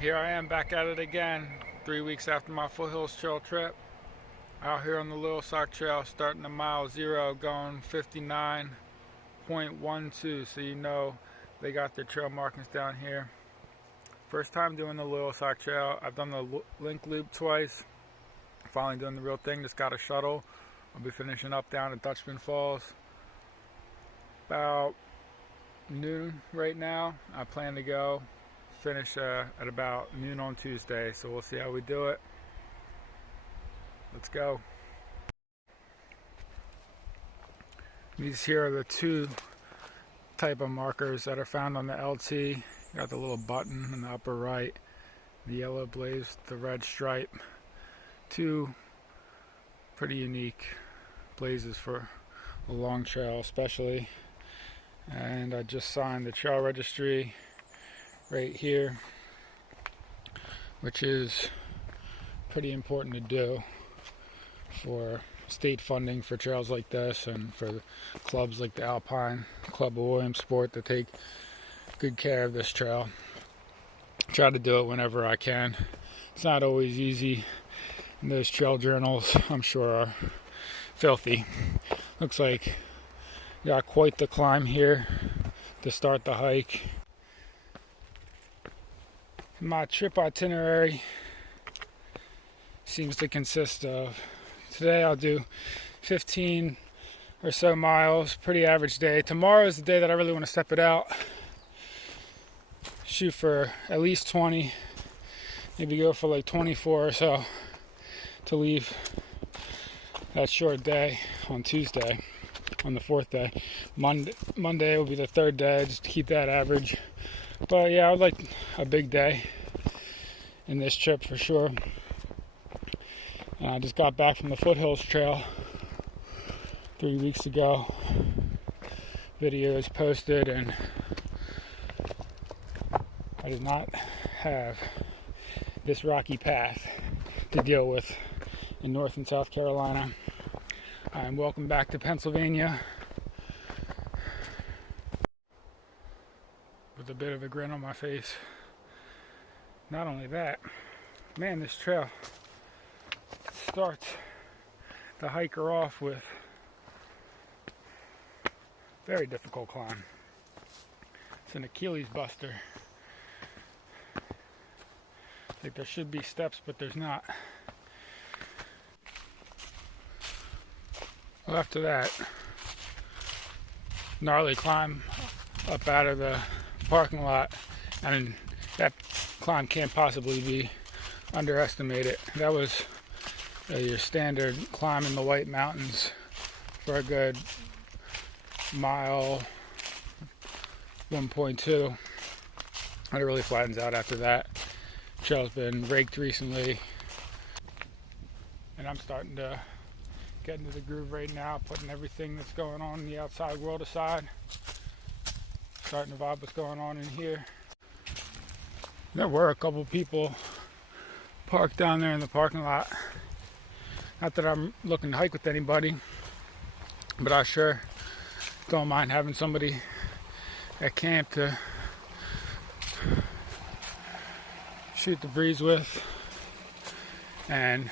Here I am back at it again, 3 weeks after my Foothills Trail trip. Out here on the Loyalsock Trail, starting at mile 0, going 59.12, so you know they got their trail markings down here. First time doing the Loyalsock Trail. I've done the link loop twice. Finally doing the real thing, just got a shuttle. I'll be finishing up down at Dutchman Falls about noon right now. I plan to go finish at about noon on Tuesday, so we'll see how we do it. Let's go. These here are the two type of markers that are found on the LT. You got the little button in the upper right, the yellow blaze, the red stripe. Two pretty unique blazes for a long trail especially. And I just signed the trail registry right here, which is pretty important to do for state funding for trails like this and for clubs like the Alpine Club of Williamsport to take good care of this trail. Try to do it whenever I can. It's not always easy, and those trail journals I'm sure are filthy. Looks like you got quite the climb here to start the hike. My trip itinerary seems to consist of, today I'll do 15 or so miles, pretty average day. Tomorrow is the day that I really want to step it out. Shoot for at least 20, maybe go for like 24 or so to leave that short day on Tuesday, on the fourth day. Monday will be the third day, just to keep that average. But yeah, I would like a big day in this trip for sure. And I just got back from the Foothills Trail 3 weeks ago. Video is posted, and I did not have this rocky path to deal with in North and South Carolina. Welcome back to Pennsylvania. With a bit of a grin on my face. Not only that, man, this trail starts the hiker off with very difficult climb. It's an Achilles buster. Like there should be steps, but there's not. Well, after that, gnarly climb up out of the parking lot. I mean, that climb can't possibly be underestimated. That was your standard climb in the White Mountains for a good mile 1.2. And it really flattens out after that. Trail's been raked recently, and I'm starting to get into the groove right now, putting everything that's going on in the outside world aside. Starting to vibe what's going on in here. There were a couple people parked down there in the parking lot. Not that I'm looking to hike with anybody, but I sure don't mind having somebody at camp to shoot the breeze with. And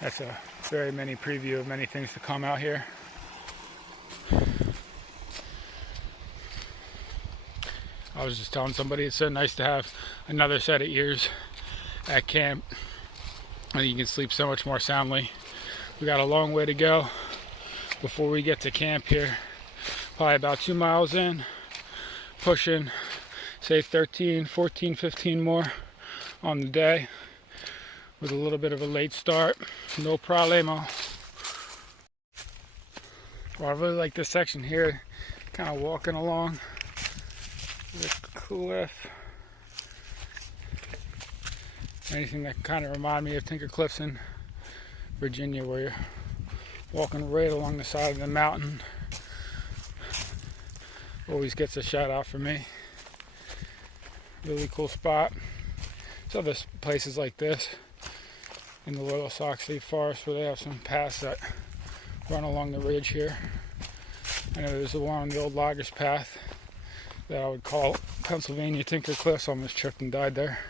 that's a very mini preview of many things to come out here. I was just telling somebody it's so nice to have another set of ears at camp. I think you can sleep so much more soundly. We got a long way to go before we get to camp here. Probably about 2 miles in, pushing say 13, 14, 15 more on the day with a little bit of a late start. No problemo. Well, I really like this section here, kind of walking along the cliff. Anything that can kind of remind me of Tinker Cliffs in Virginia, where you're walking right along the side of the mountain. Always gets a shout out for me. Really cool spot. So there's places like this in the Loyalsock State Forest where they have some paths that run along the ridge here. I know there's the one on the old loggers path that I would call Pennsylvania Tinker Cliffs. Almost tripped and died there.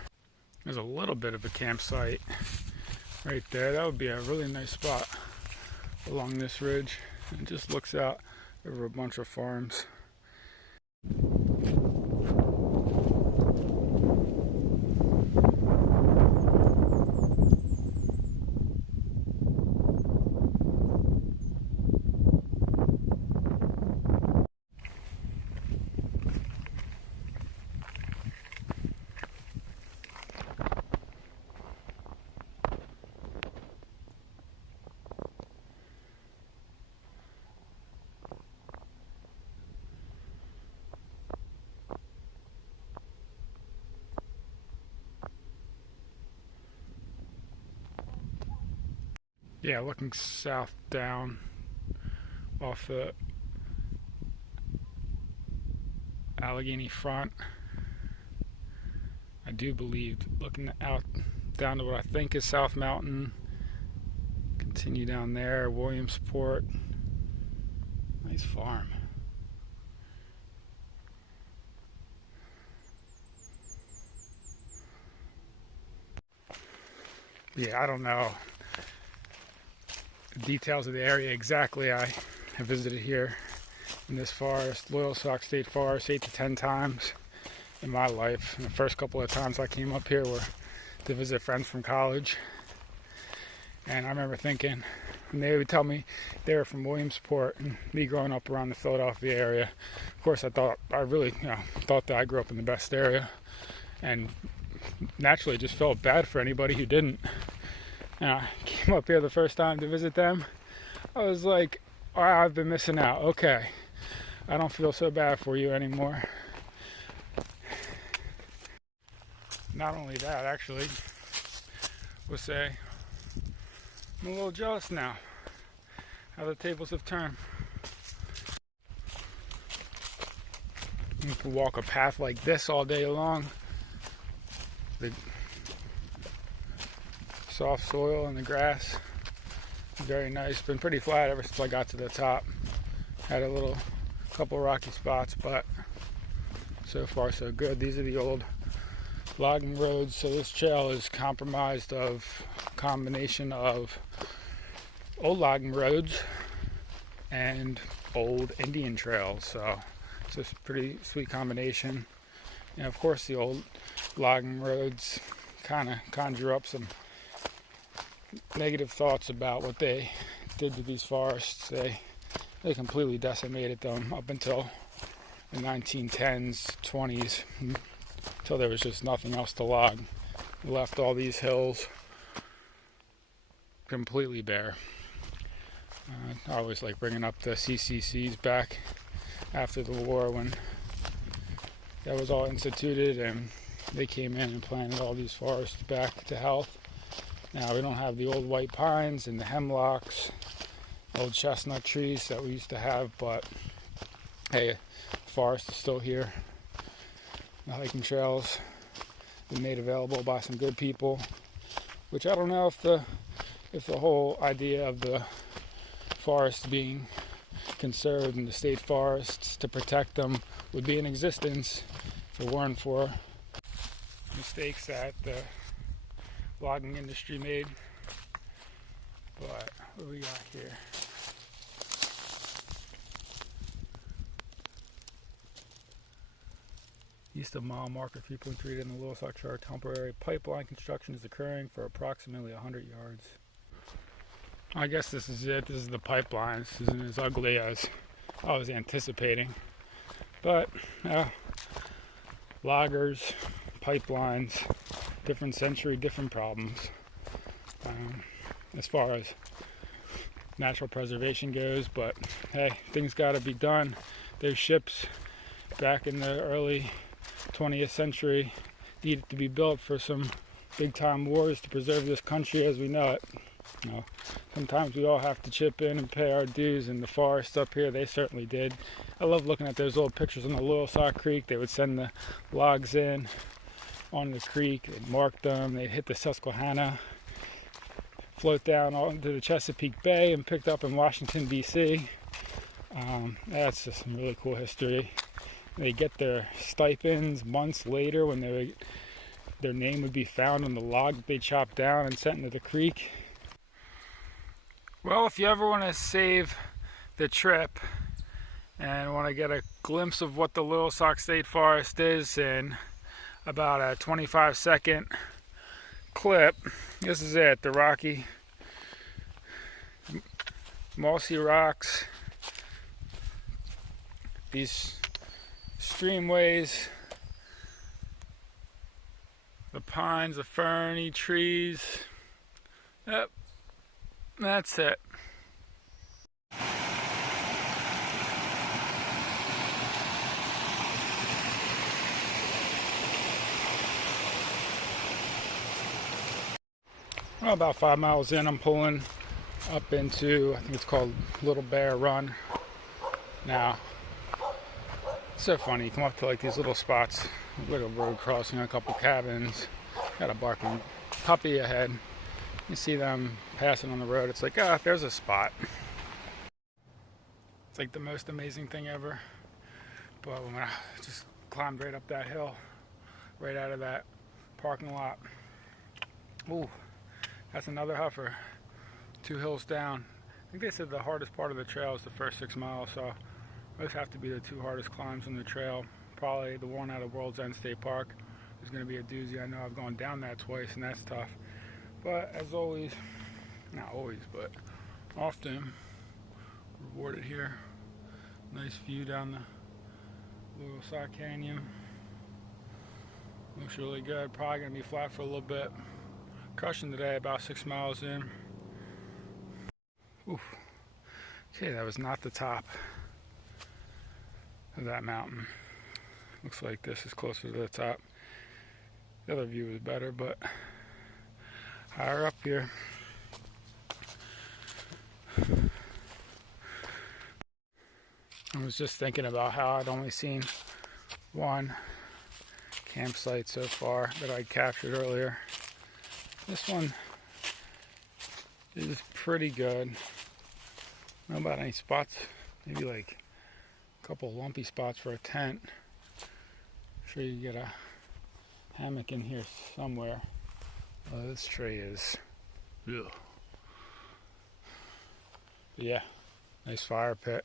There's a little bit of a campsite right there. That would be a really nice spot along this ridge. It just looks out over a bunch of farms. Yeah, looking south down off the Allegheny front. I do believe, looking out down to what I think is South Mountain, continue down there, Williamsport. Nice farm. Yeah, I don't know the details of the area exactly. I have visited here in this forest, Loyalsock State Forest, 8 to 10 times in my life. And the first couple of times I came up here were to visit friends from college. And I remember thinking, and they would tell me they were from Williamsport, and me growing up around the Philadelphia area, of course I really thought that I grew up in the best area, and naturally just felt bad for anybody who didn't. And I came up here the first time to visit them. I was like, oh, I've been missing out. Okay, I don't feel so bad for you anymore. Not only that, actually, we'll say I'm a little jealous now how the tables have turned. You can walk a path like this all day long. The soft soil and the grass, very nice. Been pretty flat ever since I got to the top. Had a couple rocky spots, but so far so good. These are the old logging roads, so this trail is comprised of a combination of old logging roads and old Indian trails, so it's a pretty sweet combination. And of course the old logging roads kind of conjure up some negative thoughts about what they did to these forests. They completely decimated them up until the 1910s, 20s, until there was just nothing else to log. They left all these hills completely bare. I always like bringing up the CCCs back after the war when that was all instituted and they came in and planted all these forests back to health. Now we don't have the old white pines and the hemlocks, old chestnut trees that we used to have, but hey, the forest is still here. The hiking trails been made available by some good people, which I don't know if the whole idea of the forest being conserved and the state forests to protect them would be in existence if it weren't for mistakes that the logging industry made. But what do we got here? East of mile marker 3.3 in the Loyalsock chart, temporary pipeline construction is occurring for approximately 100 yards. I guess this is it. This is the pipeline. This isn't as ugly as I was anticipating. But loggers, pipelines, different century, different problems. As far as natural preservation goes, but hey, things got to be done. There's ships back in the early 20th century needed to be built for some big time wars to preserve this country as we know it. Sometimes we all have to chip in and pay our dues, and the forests up here, they certainly did. I love looking at those old pictures on the Loyalsock Creek. They would send the logs in on the creek, they'd mark them, they'd hit the Susquehanna, float down onto the Chesapeake Bay and picked up in Washington, D.C. That's just some really cool history. they get their stipends months later when their name would be found on the log that they chopped down and sent into the creek. Well, if you ever want to save the trip and want to get a glimpse of what the Loyalsock State Forest is in about a 25-second clip, this is it. The rocky, mossy rocks, these streamways, the pines, the ferny trees. Yep, that's it. Well, about 5 miles in, I'm pulling up into, I think it's called Little Bear Run. Now, it's so funny, you come up to like these little spots, like a road crossing, a couple cabins, got a barking puppy ahead. You see them passing on the road, it's like, ah, there's a spot. It's like the most amazing thing ever. But when I just climbed right up that hill, right out of that parking lot. Ooh, that's another huffer. 2 hills down. I think they said the hardest part of the trail is the first 6 miles, so those have to be the 2 hardest climbs on the trail. Probably the one out of World's End State Park is going to be a doozy. I know I've gone down that twice, and that's tough. But as always, not always, but often, rewarded here. Nice view down the Loyalsock Canyon. Looks really good. Probably going to be flat for a little bit. Crushing today, about 6 miles in. Oof. Okay, that was not the top of that mountain. Looks like this is closer to the top. The other view is better, but higher up here. I was just thinking about how I'd only seen one campsite so far that I captured earlier. This one is pretty good. I don't know about any spots, maybe like a couple lumpy spots for a tent. I'm sure you get a hammock in here somewhere. This tree is, ugh. But yeah, nice fire pit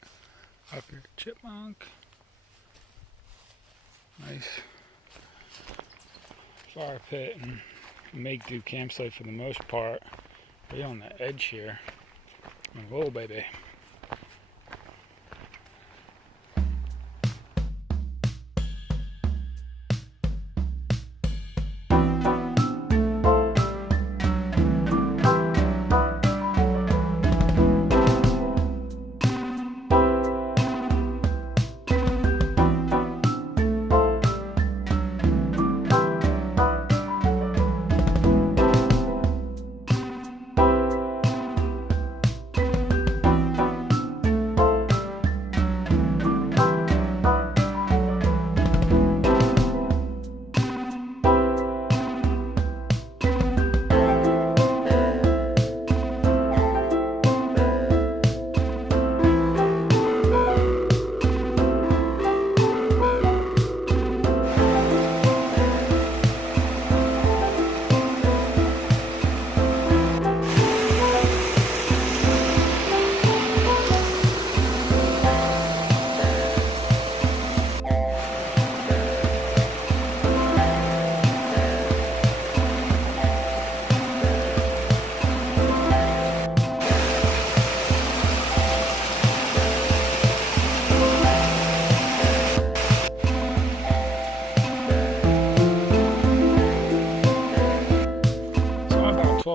up here. Chipmunk. Nice fire pit and make do campsite for the most part. Right on the edge here. Whoa, baby.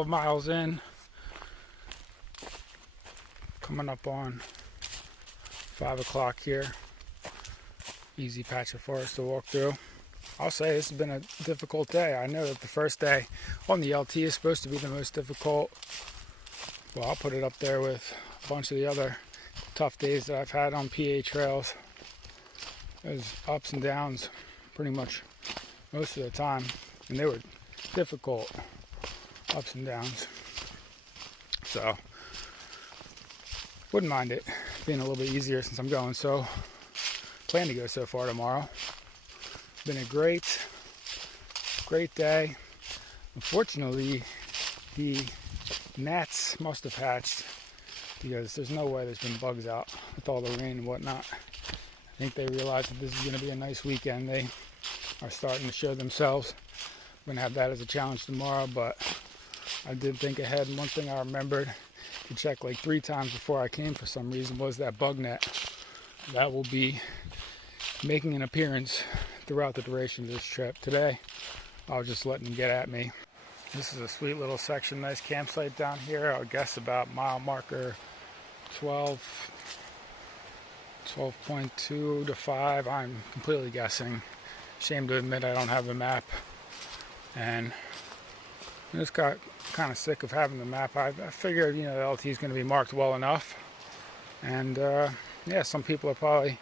Miles in, coming up on 5 o'clock here. Easy patch of forest to walk through. I'll say this has been a difficult day. I know that the first day on the LT is supposed to be the most difficult. Well, I'll put it up there with a bunch of the other tough days that I've had on PA trails. There's ups and downs pretty much most of the time, and they were difficult ups and downs. So wouldn't mind it being a little bit easier since I'm going so plan to go so far tomorrow. Been a great day. Unfortunately, the gnats must have hatched because there's no way there's been bugs out with all the rain and whatnot. I think they realize that this is going to be a nice weekend. They are starting to show themselves. I'm going to have that as a challenge tomorrow, but I did think ahead, and one thing I remembered to check like 3 times before I came for some reason was that bug net. That will be making an appearance throughout the duration of this trip. Today, I'll just let them get at me. This is a sweet little section, nice campsite down here. I would guess about mile marker 12.2 to 5. I'm completely guessing. Shame to admit I don't have the map. And I just got kind of sick of having the map. I figured, the LT is going to be marked well enough. And yeah, some people are probably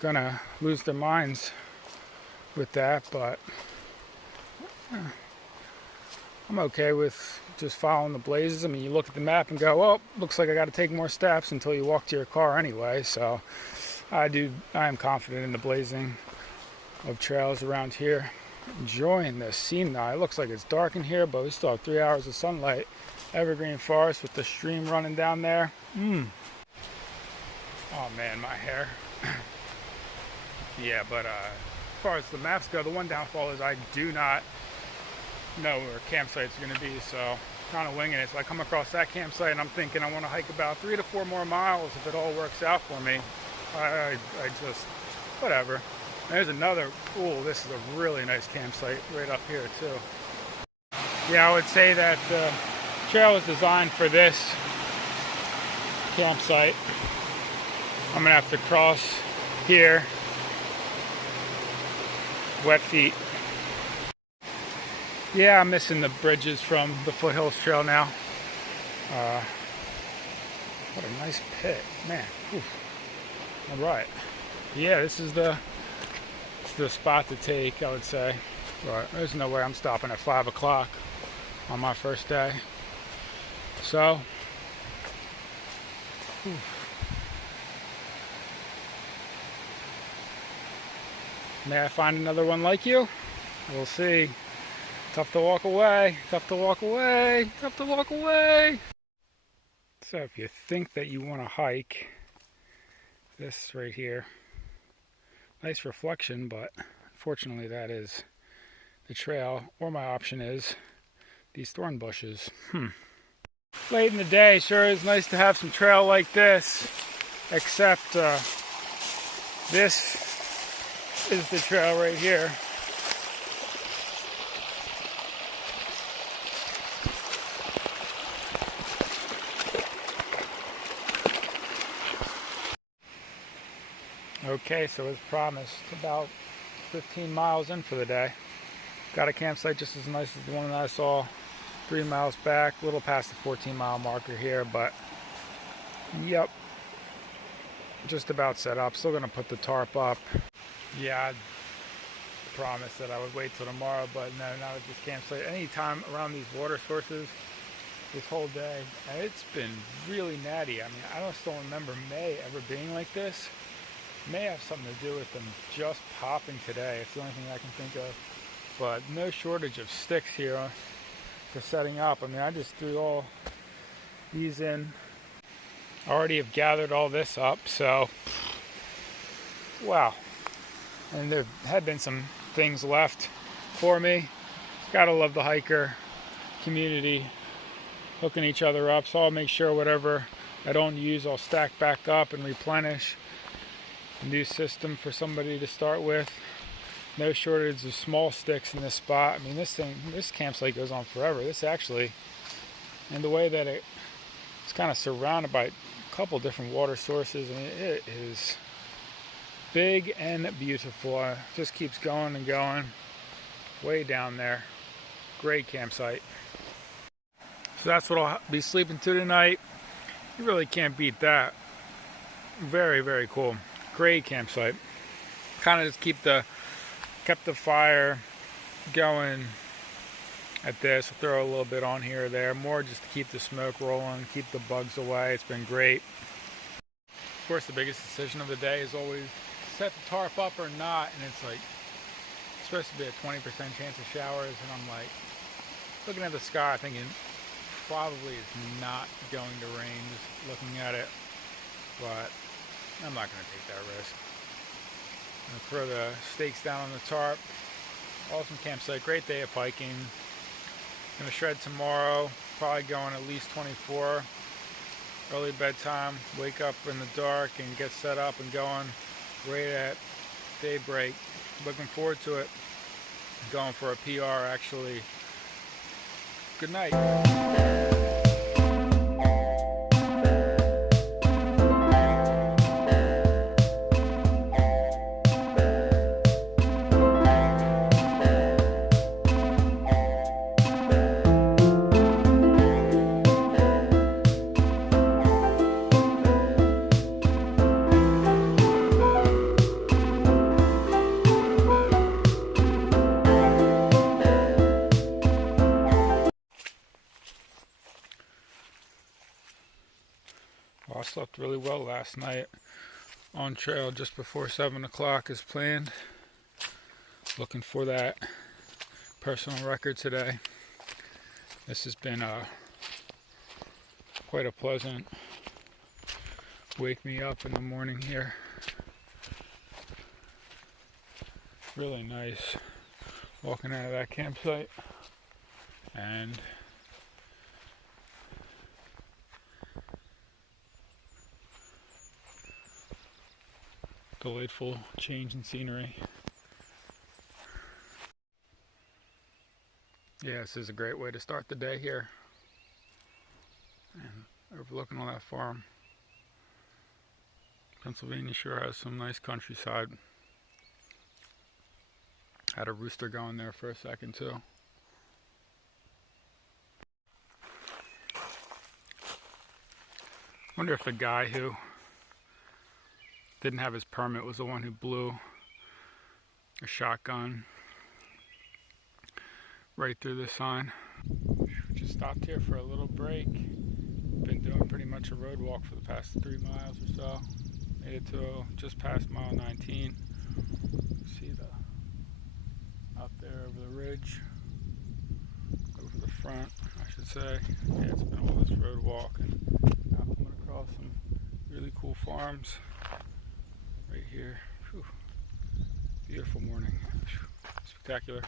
going to lose their minds with that, but I'm okay with just following the blazes. I mean, you look at the map and go, well, looks like I got to take more steps until you walk to your car anyway. So I am confident in the blazing of trails around here. Enjoying this scene now. It looks like it's dark in here, but we still have 3 hours of sunlight. Evergreen forest with the stream running down there. Oh man, my hair. Yeah, but as far as the maps go, the one downfall is I do not know where campsite's going to be, so kind of winging it. So I come across that campsite and I'm thinking I want to hike about 3 to 4 more miles if it all works out for me. I just, whatever. There's another, this is a really nice campsite right up here too. Yeah, I would say that the trail was designed for this campsite. I'm gonna have to cross here. Wet feet. Yeah, I'm missing the bridges from the Foothills Trail now. What a nice pit, man. All right. Yeah, this is the spot to take, I would say. But there's no way I'm stopping at 5 o'clock on my first day. So, may I find another one like you? We'll see. Tough to walk away, tough to walk away, tough to walk away. So if you think that you want to hike, this right here, nice reflection, but unfortunately that is the trail, or my option is these thorn bushes. Late in the day, sure is nice to have some trail like this, except this is the trail right here. Okay, so as promised, about 15 miles in for the day. Got a campsite just as nice as the one that I saw 3 miles back, a little past the 14-mile marker here, but yep, just about set up. Still gonna put the tarp up. Yeah, I promised that I would wait till tomorrow, but no, not at this campsite. Anytime around these water sources this whole day, and it's been really natty. I mean, I just don't remember May ever being like this. May have something to do with them just popping today. It's the only thing I can think of. But no shortage of sticks here for setting up. I mean, I just threw all these in. I already have gathered all this up, so wow. And there had been some things left for me. Gotta love the hiker community hooking each other up. So I'll make sure whatever I don't use, I'll stack back up and replenish. New system for somebody to start with. No shortage of small sticks in this spot. I mean, this campsite goes on forever. This actually, and the way that it's kind of surrounded by a couple different water sources. I mean, it is big and beautiful. It just keeps going and going. Way down there. Great campsite. So that's what I'll be sleeping to tonight. You really can't beat that. Very, very cool. Great campsite. Kind of just kept the fire going at this. We'll throw a little bit on here or there, more just to keep the smoke rolling, keep the bugs away. It's been great. Of course, the biggest decision of the day is always set the tarp up or not, and it's like supposed to be a 20% chance of showers, and I'm like looking at the sky thinking probably it's not going to rain just looking at it, but I'm not going to take that risk. I'm going to throw the stakes down on the tarp. Awesome campsite, great day of hiking. Going to shred tomorrow, probably going at least 24. Early bedtime, wake up in the dark and get set up and going right at daybreak. Looking forward to it. Going for a PR actually. Good night. Well, I slept really well last night on trail just before 7 o'clock as planned. Looking for that personal record today. This has been quite a pleasant wake me up in the morning here. Really nice walking out of that campsite and delightful change in scenery. Yeah, this is a great way to start the day here. And overlooking all that farm. Pennsylvania sure has some nice countryside. Had a rooster going there for a second too. Wonder if the guy who didn't have his permit was the one who blew a shotgun right through the sign. Just stopped here for a little break. Been doing pretty much a road walk for the past 3 miles or so. Made it to just past mile 19. See out there over the ridge, over the front, I should say. Yeah, it's been all this road walk, and now coming across some really cool farms right here. Whew. Beautiful morning. Whew. Spectacular.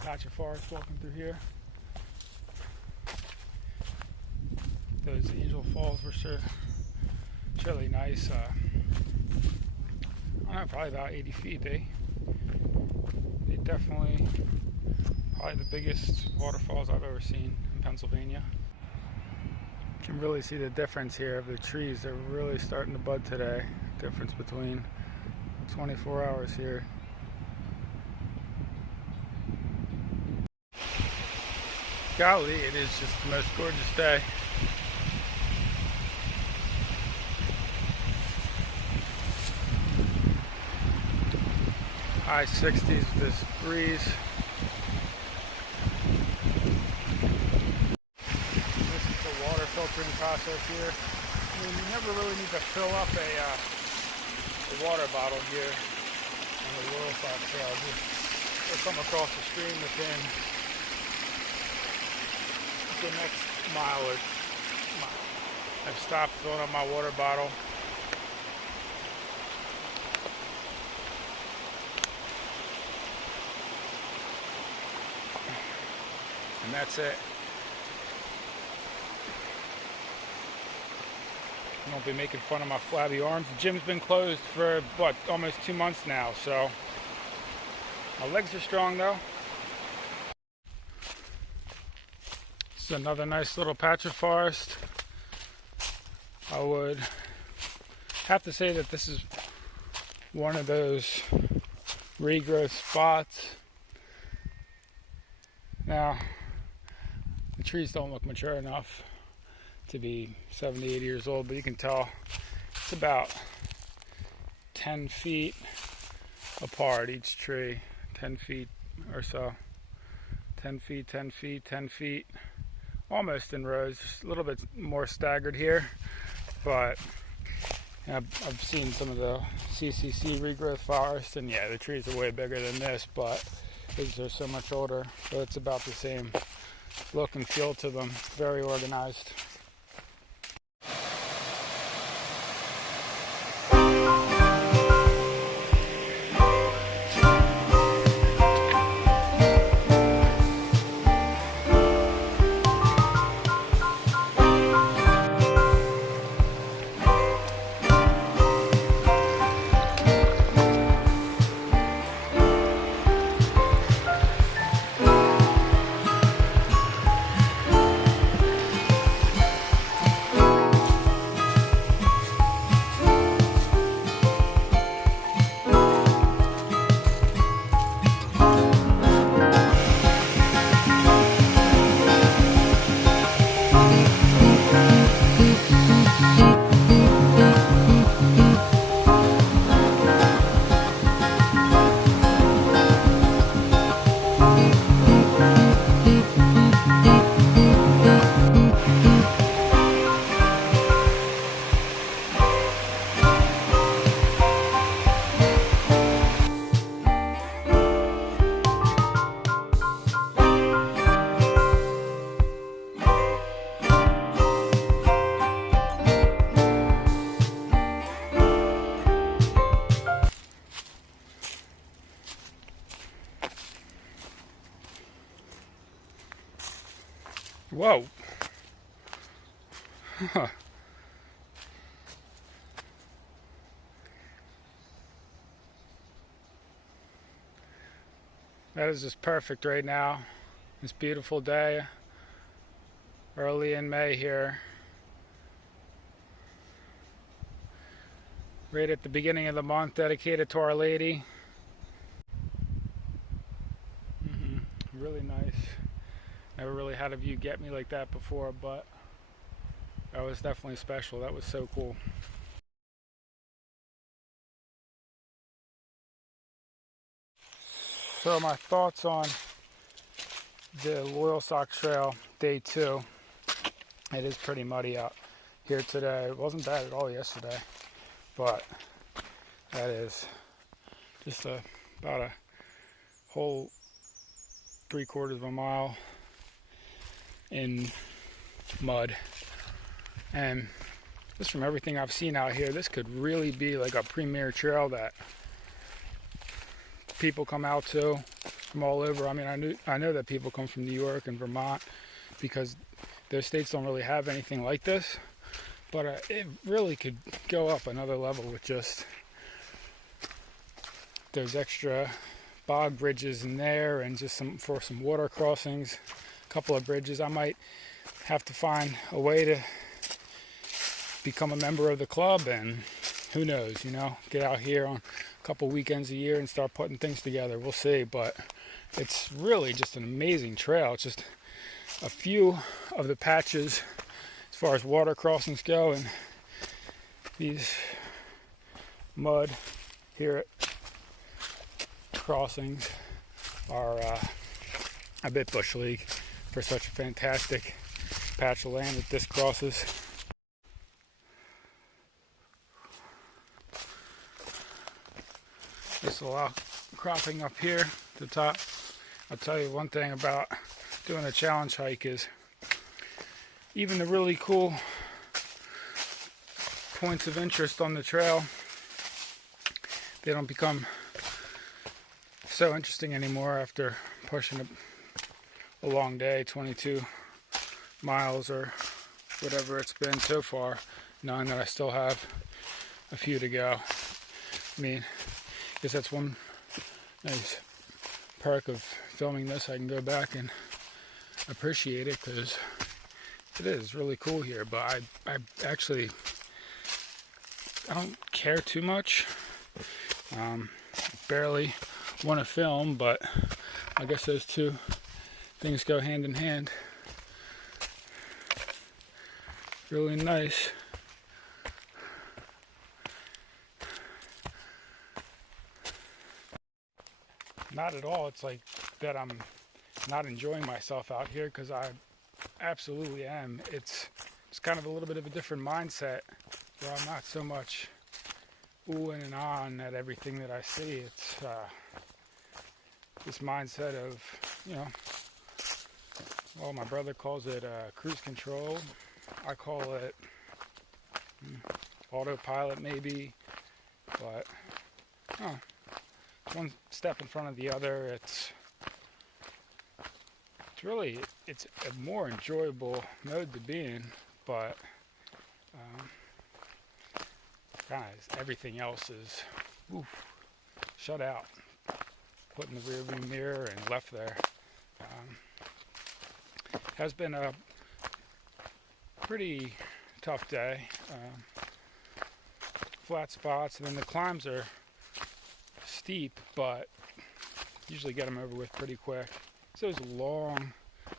patch of forest walking through here. Those Angel Falls were sure really nice. I don't know, probably about 80 feet. They definitely probably the biggest waterfalls I've ever seen in Pennsylvania. You can really see the difference here of the trees. They're really starting to bud today. Difference between 24 hours here. Golly, it is just the most gorgeous day. High 60s with this breeze. This is the water filtering process here. I mean, you never really need to fill up a water bottle here on the Loyalsock trail. Just come across the stream within the next mile. I've stopped filling up my water bottle. And that's it. I won't be making fun of my flabby arms. The gym's been closed for, what, almost 2 months now, so my legs are strong though. This is another nice little patch of forest. I would have to say that this is one of those regrowth spots. Now, the trees don't look mature enough to be 70, 80 years old, but you can tell it's about 10 feet apart, each tree, 10 feet or so. 10 feet, 10 feet, 10 feet, almost in rows, just a little bit more staggered here, but I've seen some of the CCC regrowth forests, and yeah, the trees are way bigger than this, but these are so much older, so it's about the same look and feel to them. Very organized. Whoa. Huh. That is just perfect right now. This beautiful day, early in May here. Right at the beginning of the month, dedicated to Our Lady. Really nice. Never really had a view get me like that before, but that was definitely special. That was so cool. So my thoughts on the Loyalsock Trail, day 2. It is pretty muddy out here today. It wasn't bad at all yesterday, but that is just about a whole 3/4 of a mile in mud. And just from everything I've seen out here, this could really be like a premier trail that people come out to from all over. I mean, I know that people come from New York and Vermont because those states don't really have anything like this, but it really could go up another level with just those extra bog bridges in there and just for some water crossings, a couple of bridges. I might have to find a way to become a member of the club, and who knows, you know, get out here on a couple weekends a year and start putting things together. We'll see, but it's really just an amazing trail. It's just a few of the patches as far as water crossings go, and these mud here crossings are a bit bush league for such a fantastic patch of land that this crosses. This little outcropping up here at the top. I'll tell you one thing about doing a challenge hike is even the really cool points of interest on the trail, they don't become so interesting anymore after pushing a long day, 22 miles or whatever it's been so far, knowing that I still have a few to go. I mean, I guess that's one nice perk of filming this. I can go back and appreciate it because it is really cool here, but I actually don't care too much. Barely want to film, but I guess those two things go hand in hand. Really nice. Not at all. It's like that I'm not enjoying myself out here, because I absolutely am. It's kind of a little bit of a different mindset where I'm not so much oohing and on at everything that I see. It's this mindset of, you know, well, my brother calls it cruise control. I call it autopilot maybe, but one step in front of the other. It's really, it's a more enjoyable mode to be in, but guys, everything else is shut out, put in the rearview mirror and left there. Has been a pretty tough day. Flat spots, and then the climbs are steep, but usually get them over with pretty quick. It's those long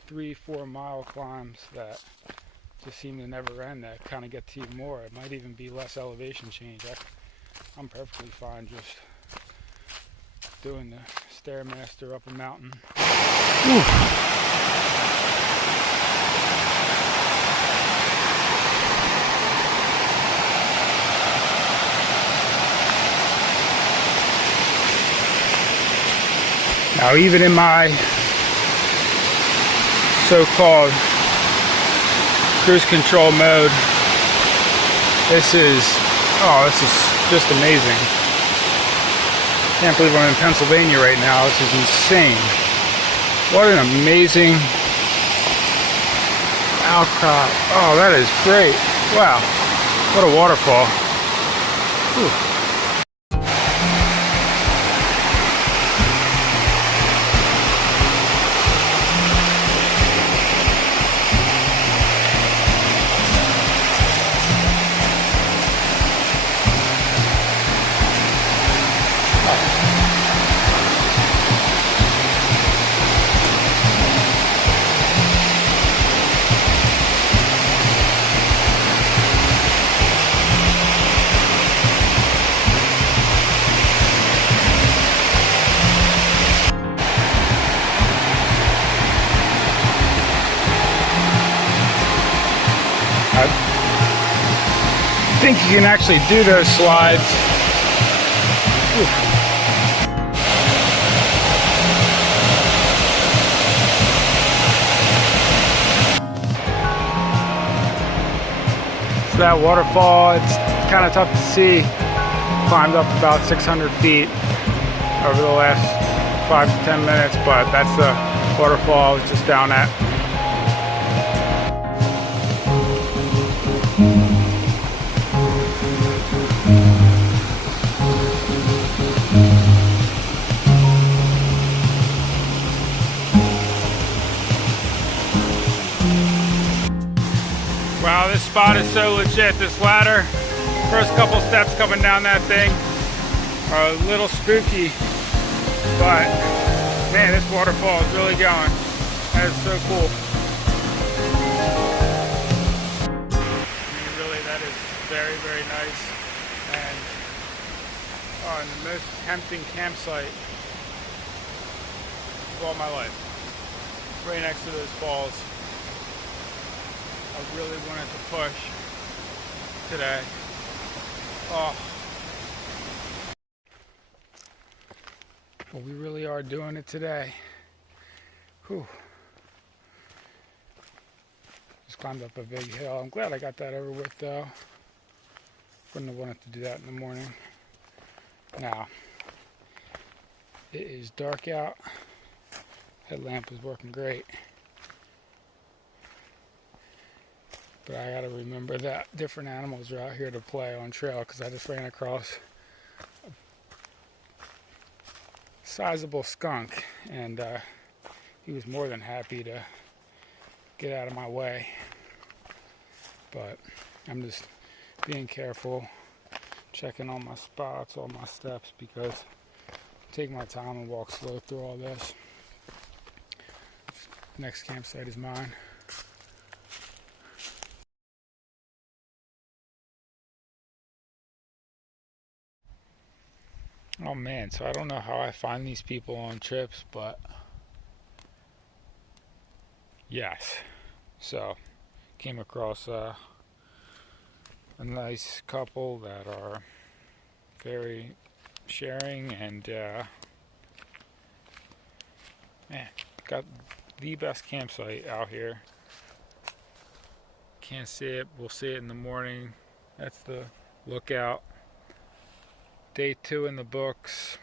3-4 mile climbs that just seem to never end, that kind of get to you more. It might even be less elevation change. I'm perfectly fine just doing the Stairmaster up a mountain. Now, even in my so-called cruise control mode, this is just amazing. Can't believe I'm in Pennsylvania right now. This is insane. What an amazing outcrop. Oh, that is great. Wow. What a waterfall. Whew. I think you can actually do those slides. So that waterfall, it's kind of tough to see. Climbed up about 600 feet over the last 5 to 10 minutes, but that's the waterfall I was just down at. Wow, this spot is so legit. This ladder, first couple steps coming down that thing are a little spooky, but man, this waterfall is really going. That is so cool. I mean, really, that is very, very nice, and the most tempting campsite of all my life. Right next to those falls. I really wanted to push today. Oh. Well, we really are doing it today. Whew. Just climbed up a big hill. I'm glad I got that over with though. Wouldn't have wanted to do that in the morning. Now, it is dark out. Headlamp is working great. But I gotta remember that different animals are out here to play on trail, because I just ran across a sizable skunk, and he was more than happy to get out of my way. But I'm just being careful, checking all my spots, all my steps, because I take my time and walk slow through all this. Next campsite is mine. Oh man, so I don't know how I find these people on trips, but yes. So, came across a nice couple that are very sharing, and man, got the best campsite out here. Can't see it, we'll see it in the morning. That's the lookout. Day 2 in the books.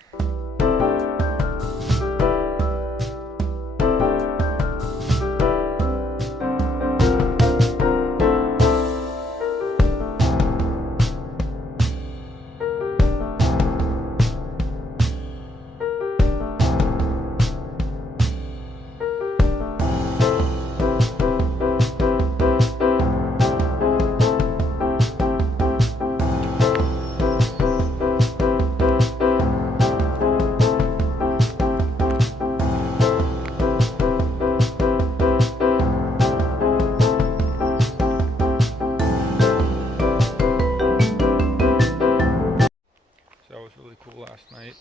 Last night,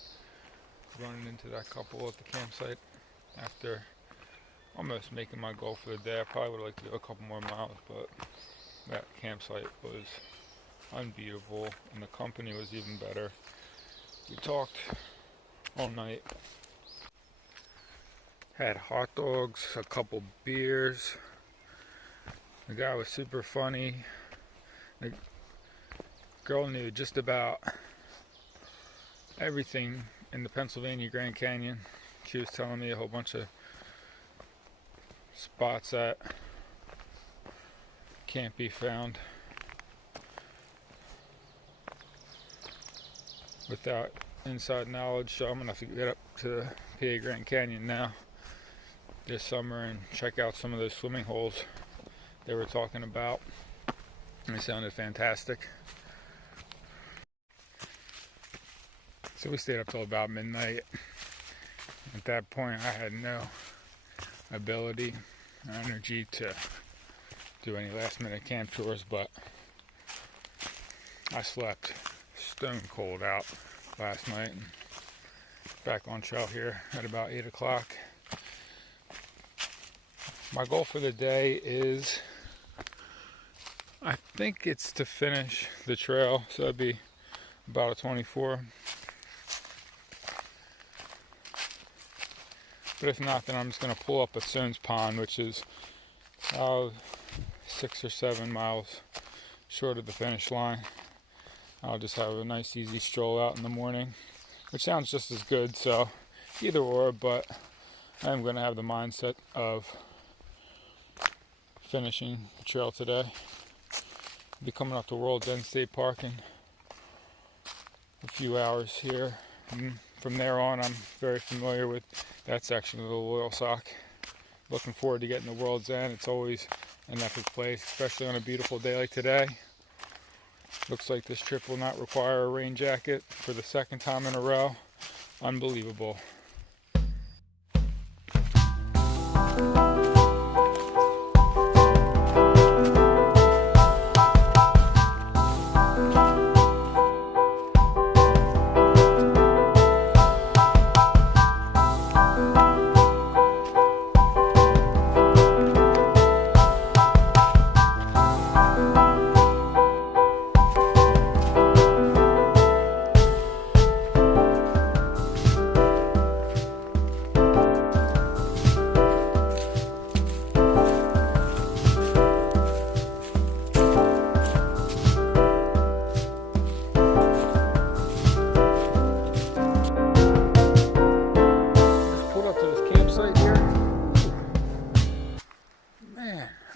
running into that couple at the campsite after almost making my goal for the day. I probably would have liked to do a couple more miles, but that campsite was unbeatable, and the company was even better. We talked all night, had hot dogs, a couple beers. The guy was super funny. The girl knew just about everything in the Pennsylvania Grand Canyon. She was telling me a whole bunch of spots that can't be found without inside knowledge. So I'm gonna have to get up to the PA Grand Canyon now this summer and check out some of those swimming holes they were talking about. They sounded fantastic. So we stayed up till about midnight. At that point, I had no ability or energy to do any last minute camp tours, but I slept stone cold out last night and back on trail here at about 8 o'clock. My goal for the day is, I think it's to finish the trail, so that'd be about a 24. But if not, then I'm just going to pull up at Soanes Pond, which is 6 or 7 miles short of the finish line. I'll just have a nice easy stroll out in the morning, which sounds just as good. So either or, but I'm going to have the mindset of finishing the trail today. I'll be coming up to World's End State Park in a few hours here. And from there on, I'm very familiar with that section of the Loyalsock. Looking forward to getting to World's End. It's always an epic place, especially on a beautiful day like today. Looks like this trip will not require a rain jacket for the second time in a row. Unbelievable.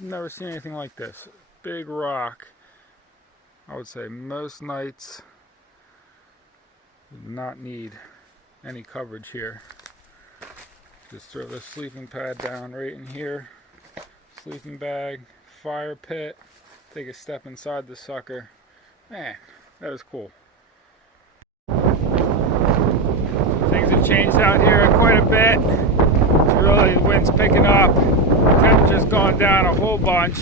Never seen anything like this. Big rock. I would say most nights would not need any coverage here. Just throw the sleeping pad down right in here. Sleeping bag, fire pit. Take a step inside the sucker. Man, that was cool. Things have changed out here quite a bit. It's really, the wind's picking up. Temperature's gone down a whole bunch.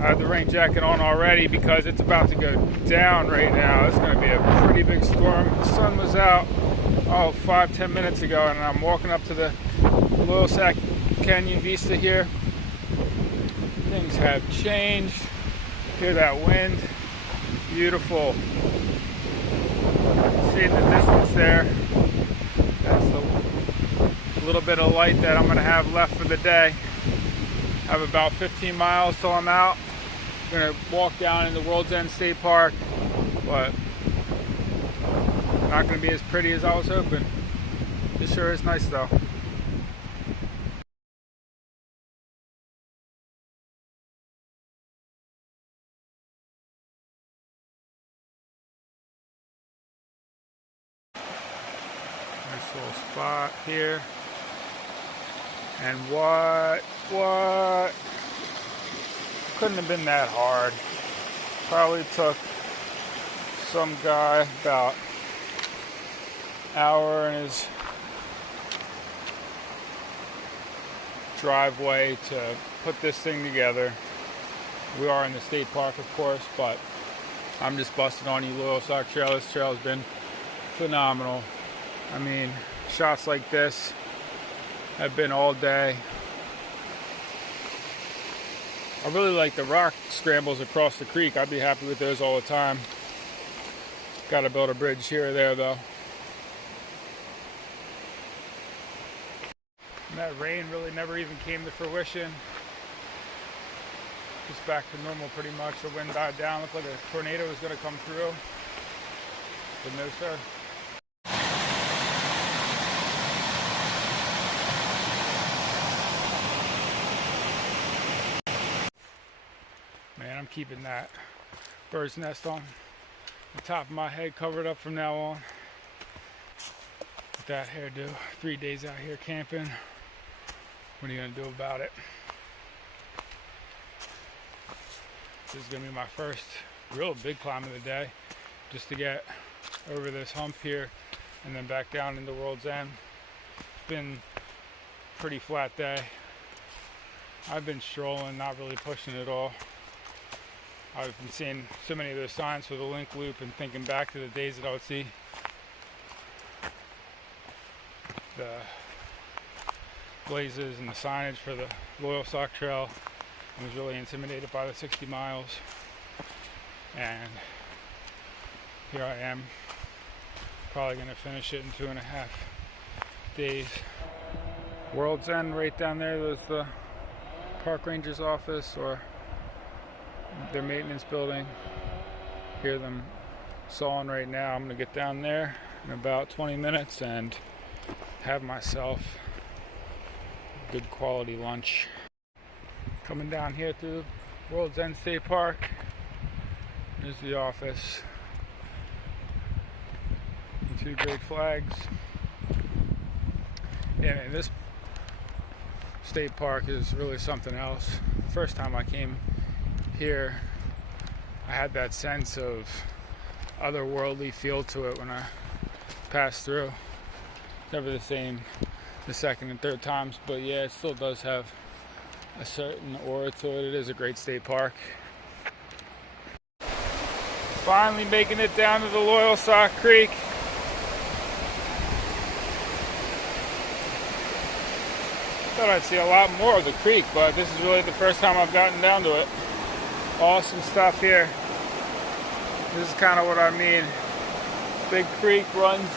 I have the rain jacket on already because it's about to go down right now. It's going to be a pretty big storm. The sun was out 5-10 minutes ago, and I'm walking up to the Loyalsock Canyon vista here. Things have changed. Hear that wind. Beautiful. See in the distance there. That's the little bit of light that I'm going to have left for the day. I have about 15 miles till I'm out. I'm going to walk down in the World's End State Park, but not going to be as pretty as I was hoping. It sure is nice though. Nice little spot here. And what? Couldn't have been that hard. Probably took some guy about an hour in his driveway to put this thing together. We are in the state park, of course, but I'm just busting on you, Loyalsock Trail. This trail has been phenomenal. I mean, shots like this have been all day. I really like the rock scrambles across the creek. I'd be happy with those all the time. Got to build a bridge here or there though. And that rain really never even came to fruition. Just back to normal pretty much. The wind died down. Looked like a tornado was going to come through. But no sir. Man, I'm keeping that bird's nest on the top of my head covered up from now on. With that hairdo, 3 days out here camping. What are you gonna do about it? This is gonna be my first real big climb of the day, just to get over this hump here and then back down into World's End. It's been a pretty flat day. I've been strolling, not really pushing at all. I've been seeing so many of those signs for the link loop and thinking back to the days that I would see the blazes and the signage for the Loyalsock Trail. I was really intimidated by the 60 miles. And here I am, probably going to finish it in 2.5 days. World's End right down there was the park ranger's office or their maintenance building. Hear them sawing right now. I'm going to get down there in about 20 minutes and have myself a good quality lunch. Coming down here through World's End State Park. There's the office. The two great flags. Yeah, and this state park is really something else. The first time I came here, I had that sense of otherworldly feel to it when I passed through. Never the same the second and third times, but yeah, it still does have a certain aura to it. It is a great state park. Finally making it down to the Loyalsock Creek. Thought I'd see a lot more of the creek, but this is really the first time I've gotten down to it. Awesome stuff here. This is kind of what I mean. Big creek runs,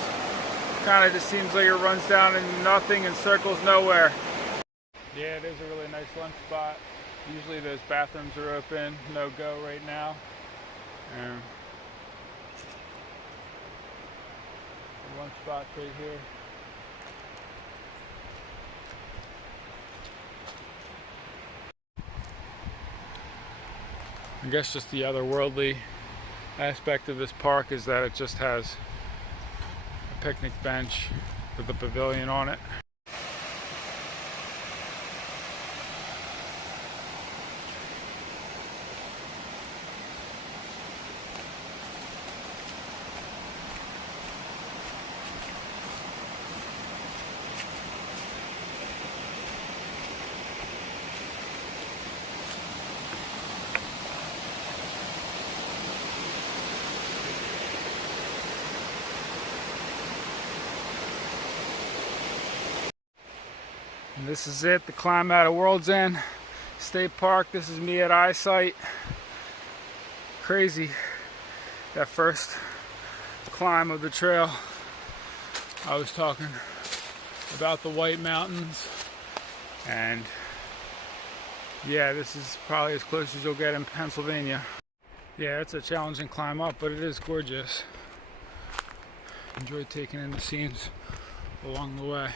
kind of just seems like it runs down into nothing and circles nowhere. Yeah, there's a really nice lunch spot. Usually those bathrooms are open, no go right now. Lunch spot right here. I guess just the otherworldly aspect of this park is that it just has a picnic bench with a pavilion on it. And this is it, the climb out of World's End State Park. This is me at eyesight. Crazy, that first climb of the trail. I was talking about the White Mountains, and yeah, this is probably as close as you'll get in Pennsylvania. Yeah, it's a challenging climb up, but it is gorgeous. Enjoyed taking in the scenes along the way.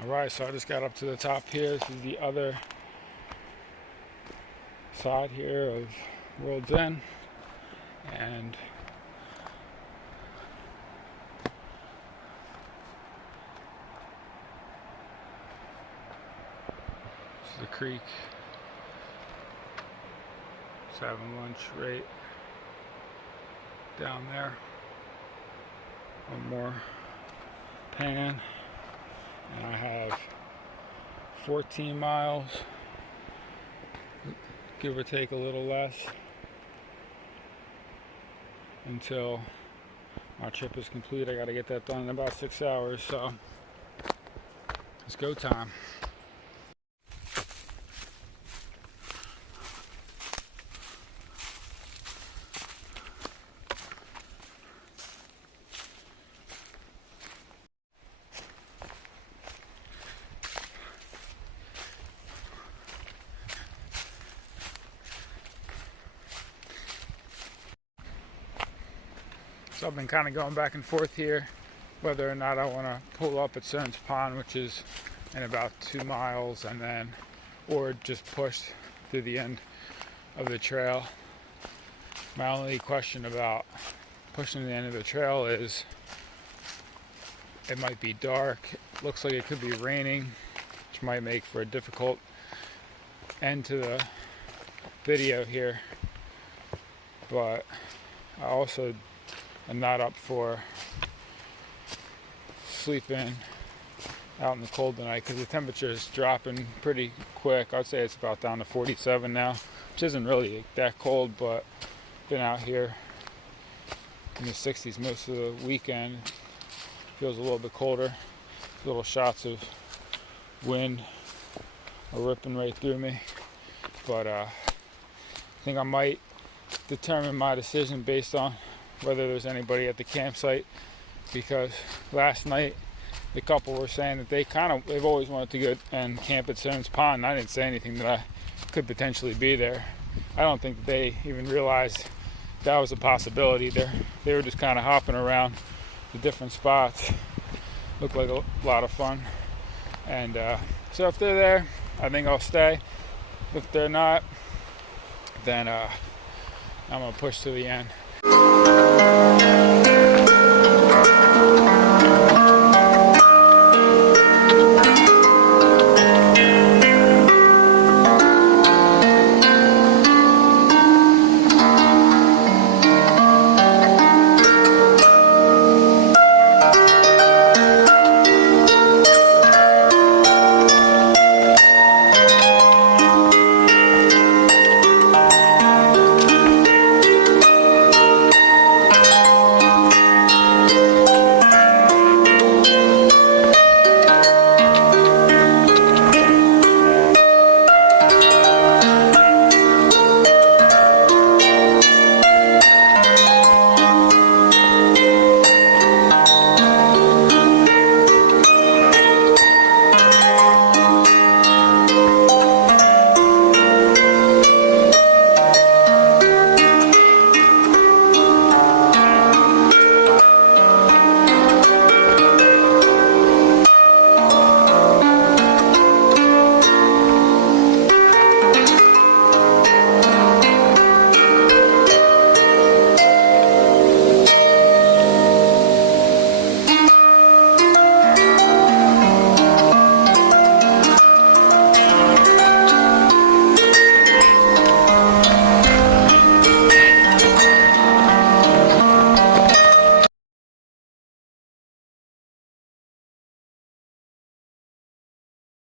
Alright, so I just got up to the top here. This is the other side here of World's End. And this is the creek. Just having lunch right down there. One more pan. And I have 14 miles, give or take a little less, until my trip is complete. I gotta get that done in about 6 hours, so it's go time. So I've been kind of going back and forth here, whether or not I want to pull up at Cerns Pond, which is in about 2 miles, and then, or just push through the end of the trail. My only question about pushing to the end of the trail is it might be dark. It looks like it could be raining, which might make for a difficult end to the video here. But I also am not up for sleeping out in the cold tonight because the temperature is dropping pretty quick. I'd say it's about down to 47 now, which isn't really that cold, but been out here in the 60s most of the weekend. Feels a little bit colder. Little shots of wind are ripping right through me, but I think I might determine my decision based on whether there's anybody at the campsite, because last night the couple were saying that they've always wanted to go and camp at Cerns Pond, and I didn't say anything that I could potentially be there. I don't think that they even realized that was a possibility. They were just kind of hopping around the different spots, Look like a lot of fun. And so if they're there, I think I'll stay. If they're not, then I'm gonna push to the end.